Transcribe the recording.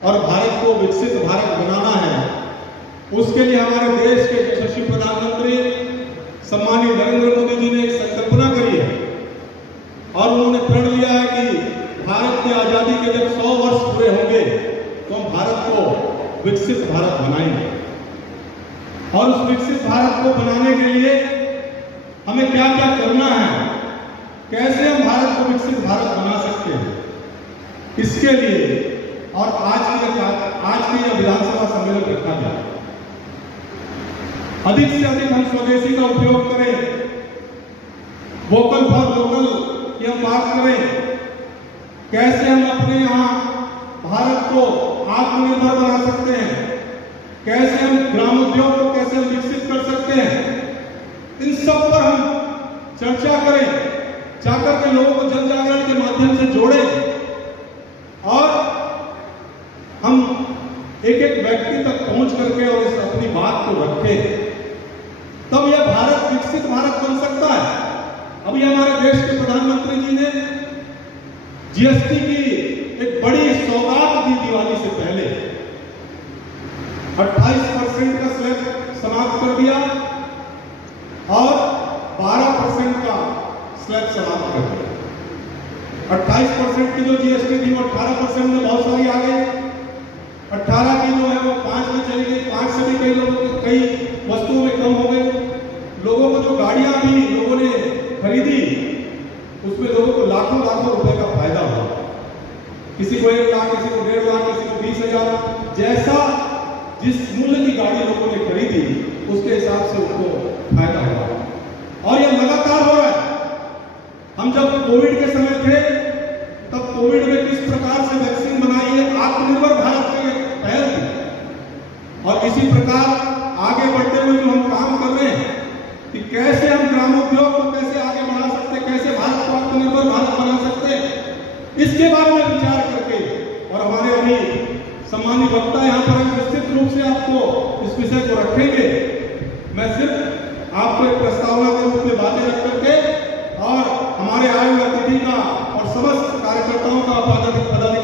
और भारत को विकसित भारत बनाना है, उसके लिए हमारे देश के यशस्वी प्रधानमंत्री सम्मानित नरेंद्र मोदी जी ने एक संकल्पना करी है और उन्होंने प्रण लिया है कि भारत की आजादी के जब 100 वर्ष पूरे होंगे तो हम भारत को विकसित भारत बनाएंगे। और उस विकसित भारत को बनाने के लिए हमें क्या क्या करना है, कैसे हम भारत को विकसित भारत बना सकते हैं, इसके लिए और आज की विधानसभा सम्मेलन रखा जाए। अधिक से अधिक हम स्वदेशी का उपयोग करें, वोकल फॉर लोकल की हम बात करें, कैसे हम अपने यहाँ भारत को आत्मनिर्भर बना सकते हैं, कैसे हम ग्राम उद्योग को कैसे हम विकसित कर सकते हैं, इन सब पर हम चर्चा करें, जाकर के लोगों को जन जागरण के माध्यम से जोड़ें और हम एक एक व्यक्ति तक पहुंच करके और इस अपनी बात को रखें, तब यह भारत विकसित भारत बन सकता है। अभी हमारे देश के प्रधानमंत्री जी ने जीएसटी की एक बड़ी सौगात दी दिवाली से पहले, 28% का स्लैब समाप्त कर दिया और 12% का स्लैब समाप्त कर दिया। 28% की जो जीएसटी थी वो 18% में बहुत सारी आ गई, 18 की जो है वो 5 में चली गई, 5 से भी कई लोगों को कई वस्तुओं में कम हो गई। लोगों को जो गाड़ियां भी लोगों ने खरीदी उसमें लोगों को लाखों लाखों रुपए का फायदा हुआ, किसी को 1 लाख, किसी को 1.5 लाख, किसी को 20,000, जैसा जिस मूल्य की गाड़ी लोगों ने खरीदी उसके हिसाब से उनको फायदा हुआ और यह लगातार हो रहा है। हम जब कोविड के समय थे तब कोविड में किस प्रकार से वैक्सीन बनाई है, आत्मनिर्भर भारत की पहल थी और इसी प्रकार आगे बढ़ते हुए जो हम काम कर रहे हैं कि कैसे हम ग्रामोद्योग को कैसे आगे बढ़ा सकते हैं, कैसे भारत को आत्मनिर्भर भारत बना सकते हैं, इसके बारे में विचार करके और हमारे अभी सम्मानित वक्ता यहाँ पर निश्चित रूप से आपको इस विषय को रखेंगे। मैं सिर्फ आपको एक प्रस्तावना के रूप में बातें रख करके और हमारे आए हुए अतिथि का और समस्त कार्यकर्ताओं का पदाधिकारी